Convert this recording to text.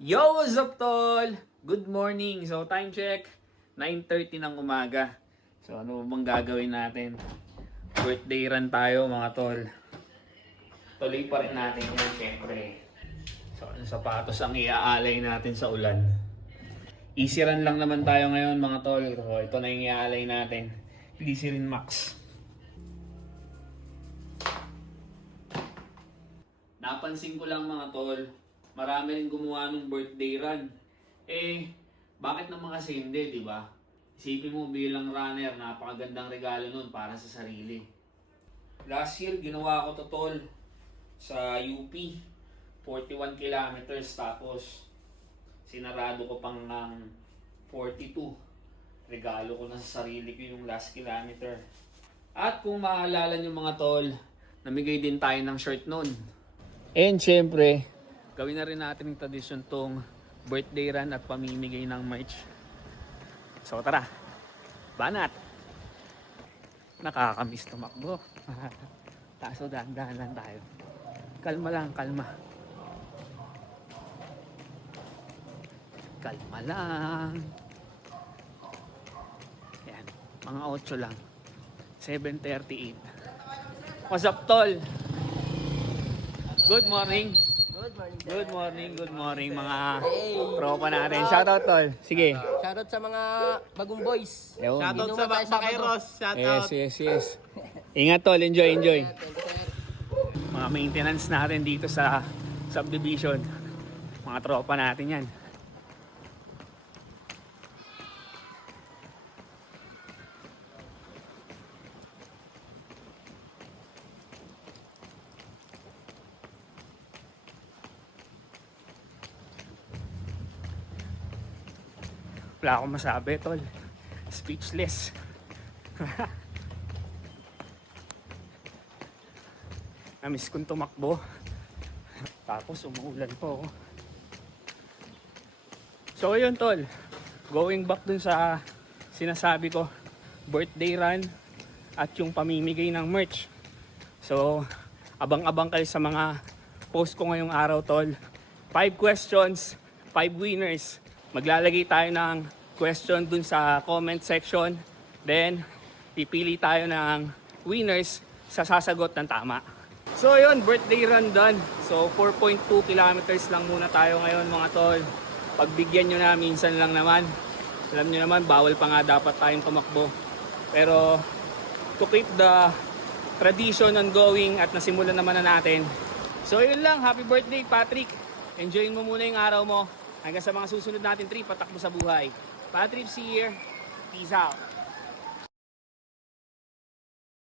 Yo, what's up, tol? Good morning. So, time check, 9:30 ng umaga. So, ano bang gagawin natin? Birthday run tayo, mga tol. Tuloy pa rin natin yan, syempre. So, ang sapatos ang iaalay natin sa ulan. Easy run lang naman tayo ngayon, mga tol. So, ito na yung iaalay natin. Glycerin Max. Napansin ko lang, mga tol, marami rin gumawa ng birthday run. Bakit naman kasi hindi, di ba? Isipin mo bilang runner, napakagandang regalo nun para sa sarili. Last year, ginawa ko to, tol, sa UP. 41 kilometers, tapos sinarado ko pang ng 42. Regalo ko na sa sarili ko yung last kilometer. At kung maalala nyo, mga tol, namigay din tayo ng shirt nun. And syempre, gawin na rin natin yung tradisyon tong birthday run at pamimigay ng merch. So tara, banat! Nakakamiss tumakbo. Kaso dahan-dahan lang tayo. Kalma lang, kalma. Kalma lang. Yan, mga 8 lang. 7:38. What's up, tol? Good morning. Good morning. Good morning mga tropa natin. Shoutout, tol. Sige. Shoutout sa mga bagong boys. Yun. Shoutout sa Bakairos. Shoutout. Yes. Ingat, tol. Enjoy. Mga maintenance natin dito sa subdivision. Mga tropa natin yan. Wala akong masabi, tol. Speechless. Namiss kong tumakbo. Tapos umuulan po. So yun, tol. Going back dun sa sinasabi ko, birthday run at yung pamimigay ng merch. So, abang-abang kayo sa mga post ko ngayong araw, tol. 5 questions, 5 winners. Maglalagay tayo ng question dun sa comment section. Then, pipili tayo ng winners sa sasagot ng tama. So yun, birthday run done. So 4.2 kilometers lang muna tayo ngayon, mga tol. Pagbigyan nyo na, minsan lang naman. Alam nyo naman, bawal pa nga dapat tayong tumakbo. Pero to keep the tradition ongoing at nasimulan naman na natin. So yun lang, happy birthday, Patrick. Enjoyin mo muna yung araw mo. Hanggang sa mga susunod natin trip, patakbo sa buhay. Patrick, see you here. Peace out.